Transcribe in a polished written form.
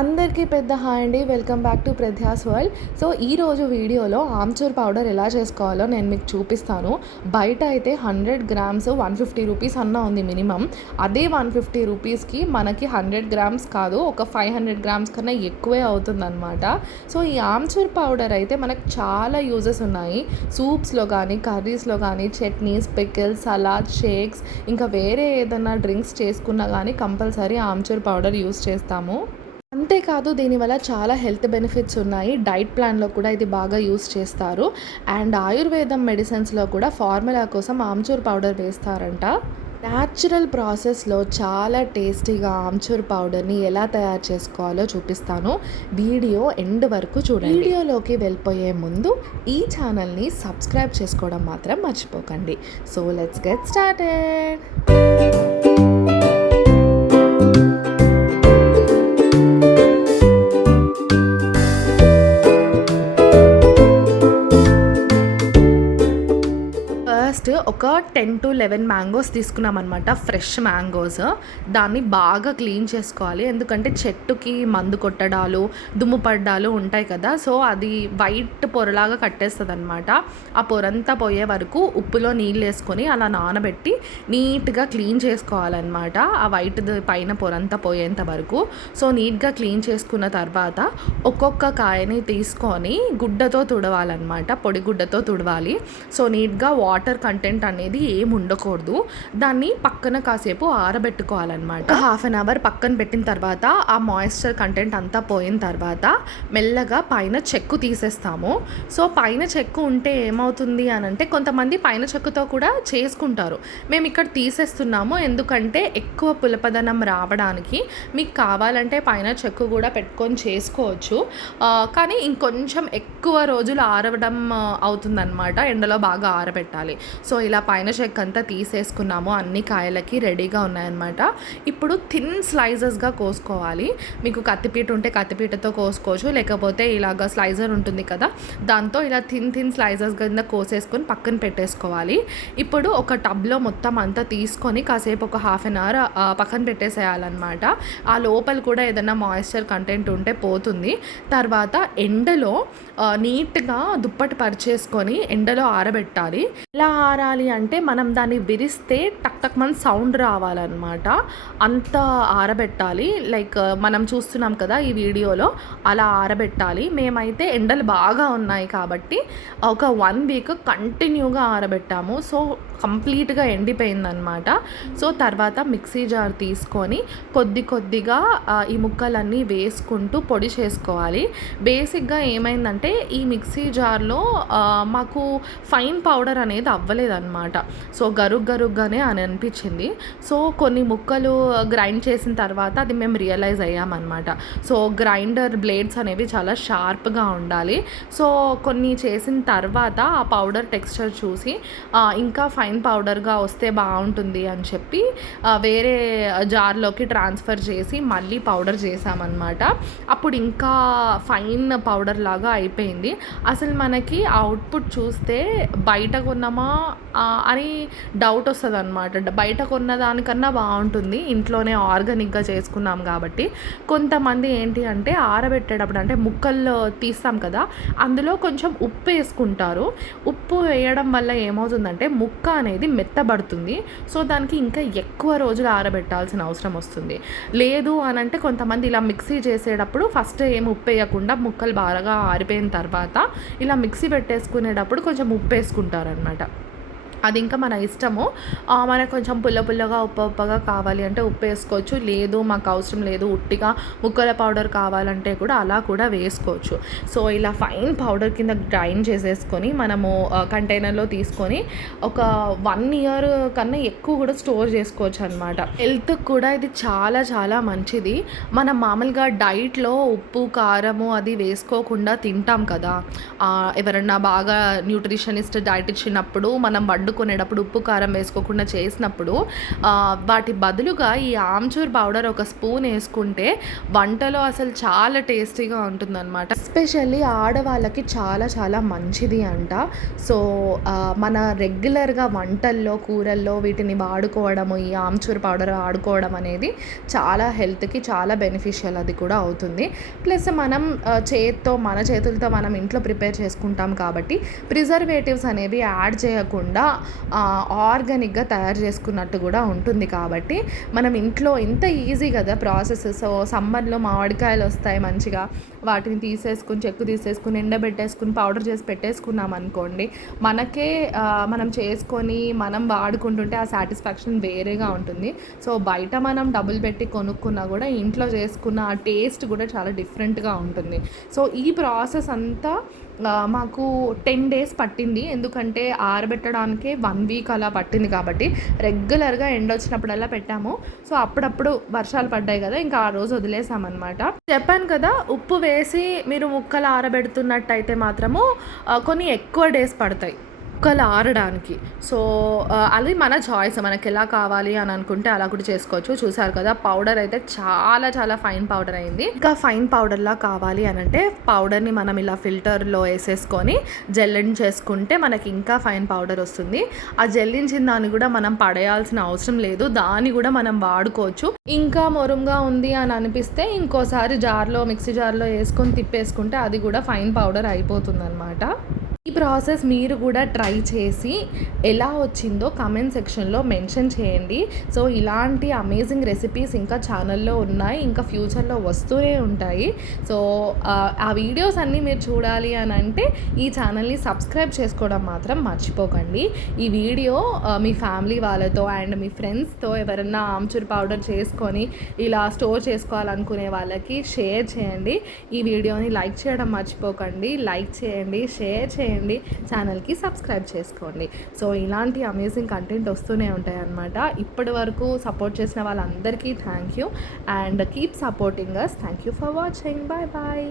అందరికీ పెద్ద హాయ్ అండి. Welcome back to Pradhyas world. So ఈరోజు వీడియోలో ఆమ్చూర్ పౌడర్ ఎలా చేసుకోవాలో నేను మీకు చూపిస్తాను. బయట అయితే 100 గ్రామ్స్ 150 రూపీస్ అన్న ఉంది మినిమం. అదే 150 రూపీస్కి మనకి 100 గ్రామ్స్ కాదు, ఒక 500 గ్రామ్స్ కన్నా ఎక్కువే అవుతుందన్నమాట. సో ఈ ఆమ్చూర్ పౌడర్ అయితే మనకు చాలా యూజెస్ ఉన్నాయి. సూప్స్లో కానీ, కర్రీస్లో కానీ, చట్నీస్, పికిల్స్, సలాడ్, షేక్స్, ఇంకా వేరే ఏదైనా డ్రింక్స్ చేసుకున్నా కానీ కంపల్సరీ ఆమ్చూర్ పౌడర్ యూజ్ చేస్తాము. అంతేకాదు దీనివల్ల చాలా హెల్త్ బెనిఫిట్స్ ఉన్నాయి. డైట్ ప్లాన్లో కూడా ఇది బాగా యూస్ చేస్తారు. అండ్ ఆయుర్వేదం మెడిసిన్స్లో కూడా ఫార్ములా కోసం ఆమ్చూర్ పౌడర్ వేస్తారంట. న్యాచురల్ ప్రాసెస్లో చాలా టేస్టీగా ఆమ్చూర్ పౌడర్ని ఎలా తయారు చేసుకోవాలో చూపిస్తాను. వీడియో ఎండ్ వరకు చూడండి. వీడియోలోకి వెళ్ళిపోయే ముందు ఈ ఛానల్ని సబ్స్క్రైబ్ చేసుకోవడం మాత్రం మర్చిపోకండి. So let's get started. ఒక 10 to 11 మ్యాంగోస్ తీసుకున్నాం అనమాట, ఫ్రెష్ మ్యాంగోస్. దాన్ని బాగా క్లీన్ చేసుకోవాలి, ఎందుకంటే చెట్టుకి మందు కొట్టడాలు, దుమ్ము పడ్డాలు ఉంటాయి కదా. సో అది వైట్ పొరలాగా కట్టేస్తుంది అనమాట. ఆ పొరంతా పోయే వరకు ఉప్పులో నీళ్ళు వేసుకొని అలా నానబెట్టి నీట్గా క్లీన్ చేసుకోవాలన్నమాట, ఆ వైట్ పైన పొరంతా పోయేంత వరకు. సో నీట్గా క్లీన్ చేసుకున్న తర్వాత ఒక్కొక్క కాయని తీసుకొని గుడ్డతో తుడవాలన్నమాట, పొడి గుడ్డతో తుడవాలి. సో నీట్గా వాటర్ కంటెంట్ అనేది ఏమి ఉండకూడదు. దాన్ని పక్కన కాసేపు ఆరబెట్టుకోవాలన్నమాట. హాఫ్ అన్ అవర్ పక్కన పెట్టిన తర్వాత ఆ మాయిశ్చర్ కంటెంట్ అంతా పోయిన తర్వాత మెల్లగా పైన చెక్కు తీసేస్తాము. సో పైన చెక్కు ఉంటే ఏమవుతుంది అని అంటే, కొంతమంది పైన చెక్కుతో కూడా చేసుకుంటారు. మేము ఇక్కడ తీసేస్తున్నాము, ఎందుకంటే ఎక్కువ పులపదనం రావడానికి. మీకు కావాలంటే పైన చెక్కు కూడా పెట్టుకొని చేసుకోవచ్చు, కానీ ఇంకొంచెం ఎక్కువ రోజులు ఆరవడం అవుతుందన్నమాట, ఎండలో బాగా ఆరబెట్టాలి. సో ఇలా పైన చెక్ అంతా తీసేసుకున్నాము, అన్ని కాయలకి రెడీగా ఉన్నాయన్నమాట. ఇప్పుడు థిన్ స్లైసెస్గా కోసుకోవాలి. మీకు కత్తిపీట ఉంటే కత్తిపీటతో కోసుకోవచ్చు, లేకపోతే ఇలాగ స్లైసర్ ఉంటుంది కదా, దాంతో ఇలా థిన్ స్లైసెస్ కింద కోసేసుకొని పక్కన పెట్టేసుకోవాలి. ఇప్పుడు ఒక టబ్లో మొత్తం అంతా తీసుకొని కాసేపు ఒక హాఫ్ అన్ అవర్ పక్కన పెట్టేసేయాలన్నమాట. ఆ లోపల కూడా ఏదైనా మాయిశ్చర్ కంటెంట్ ఉంటే పోతుంది. తర్వాత ఎండలో నీట్గా దుప్పటి పరిచేసుకొని ఎండలో ఆరబెట్టాలి. ఎలా ఆరాలి అంటే, మనం దాన్ని విరిస్తే టక్ టక్ మన సౌండ్ రావాలన్నమాట, అంత ఆరబెట్టాలి. లైక్ మనం చూస్తున్నాం కదా ఈ వీడియోలో, అలా ఆరబెట్టాలి. మేమైతే ఎండలు బాగా ఉన్నాయి కాబట్టి ఒక 1 వీక్ కంటిన్యూగా ఆరబెట్టాము. సో కంప్లీట్గా ఎండిపోయిందనమాట. సో తర్వాత మిక్సీ జార్ తీసుకొని కొద్దిగా ఈ ముక్కలన్నీ వేసుకుంటూ పొడి చేసుకోవాలి. బేసిక్గా ఏమైందంటే, ఈ మిక్సీ జార్లో మాకు ఫైన్ పౌడర్ అనేది అవ్వలేదన్నమాట. సో గరుగ్గానే అని అనిపించింది. సో కొన్ని ముక్కలు గ్రైండ్ చేసిన తర్వాత అది మేము రియలైజ్ అయ్యామన్నమాట. సో గ్రైండర్ బ్లేడ్స్ అనేవి చాలా షార్ప్గా ఉండాలి. సో కొన్ని చేసిన తర్వాత ఆ పౌడర్ టెక్స్చర్ చూసి ఇంకా ఫైన్ పౌడర్గా వస్తే బాగుంటుంది అని చెప్పి వేరే జార్లోకి ట్రాన్స్ఫర్ చేసి మళ్ళీ పౌడర్ చేసామన్నమాట. అప్పుడు ఇంకా ఫైన్ పౌడర్ లాగా అయిపోయింది. అసలు మనకి అవుట్పుట్ చూస్తే బయట కొన్నామా అని డౌట్ వస్తుంది అనమాట. బయట కొన్న దానికన్నా బాగుంటుంది, ఇంట్లోనే ఆర్గానిక్గా చేసుకున్నాం కాబట్టి. కొంతమంది ఏంటి అంటే, ఆరబెట్టేటప్పుడు అంటే ముక్కల్లో తీస్తాం కదా, అందులో కొంచెం ఉప్పు వేసుకుంటారు. ఉప్పు వేయడం వల్ల ఏమవుతుందంటే ముక్క అనేది మెత్తబడుతుంది. సో దానికి ఇంకా ఎక్కువ రోజులు ఆరబెట్టాల్సిన అవసరం వస్తుంది. లేదు అని అంటే, కొంతమంది ఇలా మిక్సీ చేసేటప్పుడు ఫస్ట్ ఏం ఉప్పు వేయకుండా ముక్కలు బాగా ఆరిపోయిన తర్వాత ఇలా మిక్సీ పెట్టేసుకునేటప్పుడు కొంచెం ఉప్పు వేసుకుంటారనమాట. అది ఇంకా మన ఇష్టము. మనకు కొంచెం పుల్లగా ఉప్పగా కావాలి అంటే ఉప్పు వేసుకోవచ్చు. లేదు మాకు అవసరం లేదు, ఉట్టిగా ముక్కల పౌడర్ కావాలంటే కూడా అలా కూడా వేసుకోవచ్చు. సో ఇలా ఫైన్ పౌడర్ కింద గ్రైండ్ చేసేసుకొని మనము కంటైనర్లో తీసుకొని ఒక 1 year కన్నా ఎక్కువ కూడా స్టోర్ చేసుకోవచ్చు అనమాట. హెల్త్కి కూడా ఇది చాలా మంచిది. మనం మామూలుగా డైట్లో ఉప్పు కారము అది వేసుకోకుండా తింటాం కదా, ఎవరన్నా బాగా న్యూట్రిషనిస్ట్ డైట్ ఇచ్చినప్పుడు మనం వండుకునేటప్పుడు ఉప్పు కారం వేసుకోకుండా చేసినప్పుడు వాటి బదులుగా ఈ ఆమ్చూర్ పౌడర్ ఒక స్పూన్ వేసుకుంటే వంటలో అసలు చాలా టేస్టీగా ఉంటుందన్నమాట. ఎస్పెషల్లీ ఆడవాళ్ళకి చాలా చాలా మంచిది అంట. సో మన రెగ్యులర్గా వంటల్లో కూరల్లో వీటిని వాడుకోవడము, ఈ ఆమ్చూర్ పౌడర్ వాడుకోవడం అనేది చాలా హెల్త్కి చాలా బెనిఫిషియల్ అది కూడా అవుతుంది. ప్లస్ మనం మన చేతులతో మనం ఇంట్లో ప్రిపేర్ చేసుకుంటాం కాబట్టి ప్రిజర్వేటివ్స్ అనేవి యాడ్ చేయకుండా ఆర్గానిక్గా తయారు చేసుకున్నట్టు కూడా ఉంటుంది. కాబట్టి మనం ఇంట్లో ఇంత ఈజీ కదా ప్రాసెస్. సో సమ్మర్లో మామిడికాయలు వస్తాయి, మంచిగా వాటిని చెక్కు తీసేసుకుని ఎండబెట్టేసుకుని పౌడర్ చేసి పెట్టేసుకున్నాం అనుకోండి, మనకే మనం చేసుకొని మనం వాడుకుంటుంటే ఆ సాటిస్ఫాక్షన్ వేరేగా ఉంటుంది. సో బయట మనం డబ్బులు పెట్టి కొనుక్కున్నా కూడా ఇంట్లో చేసుకున్న ఆ టేస్ట్ కూడా చాలా డిఫరెంట్గా ఉంటుంది. సో ఈ ప్రాసెస్ అంతా మాకు 10 days పట్టింది. ఎందుకంటే ఆరబెట్టడానికే 1 week అలా పట్టింది. కాబట్టి రెగ్యులర్గా ఎండ వచ్చినప్పుడల్లా పెట్టాము. సో అప్పుడప్పుడు వర్షాలు పడ్డాయి కదా, ఇంకా ఆ రోజు వదిలేసామన్నమాట. చెప్పాను కదా, ఉప్పు వేసి మీరు ముక్కలు ఆరబెడుతున్నట్టయితే మాత్రము కొన్ని ఎక్కువ డేస్ పడతాయి ముక్కలు ఆరడానికి. సో అది మన చాయిస్, మనకి ఎలా కావాలి అని అనుకుంటే అలా కూడా చేసుకోవచ్చు. చూసారు కదా, పౌడర్ అయితే చాలా చాలా ఫైన్ పౌడర్ అయింది. ఇంకా ఫైన్ పౌడర్లా కావాలి అని అంటే పౌడర్ని మనం ఇలా ఫిల్టర్లో వేసేసుకొని జెల్లింగ్ చేసుకుంటే మనకి ఇంకా ఫైన్ పౌడర్ వస్తుంది. ఆ జెల్లించిన దాన్ని కూడా మనం పడేయాల్సిన అవసరం లేదు, దాన్ని కూడా మనం వాడుకోవచ్చు. ఇంకా మొరంగా ఉంది అని అనిపిస్తే ఇంకోసారి మిక్సీ జార్లో వేసుకొని తిప్పేసుకుంటే అది కూడా ఫైన్ పౌడర్ అయిపోతుంది అనమాట. ఈ ప్రాసెస్ మీరు కూడా ట్రై చేసి ఎలా వచ్చిందో కామెంట్ సెక్షన్లో మెన్షన్ చేయండి. సో ఇలాంటి అమేజింగ్ రెసిపీస్ ఇంకా ఛానల్లో ఉన్నాయి, ఇంకా ఫ్యూచర్లో వస్తూనే ఉంటాయి. సో ఆ వీడియోస్ అన్నీ మీరు చూడాలి అని అంటే ఈ ఛానల్ని సబ్స్క్రైబ్ చేసుకోవడం మాత్రం మర్చిపోకండి. ఈ వీడియో మీ ఫ్యామిలీ వాళ్ళతో అండ్ మీ ఫ్రెండ్స్తో ఎవరన్నా ఆమ్చూర్ పౌడర్ చేసుకొని ఇలా స్టోర్ చేసుకోవాలనుకునే వాళ్ళకి షేర్ చేయండి. ఈ వీడియోని లైక్ చేయడం మర్చిపోకండి. లైక్ చేయండి, షేర్ చేయండి, ఛానల్కి సబ్స్క్రైబ్ చేసుకోండి. సో ఇలాంటి అమేజింగ్ కంటెంట్ వస్తూనే ఉంటాయి అన్నమాట. ఇప్పటి వరకు సపోర్ట్ చేసిన వాళ్ళందరికీ thank you and keep supporting us. Thank you for watching. Bye bye.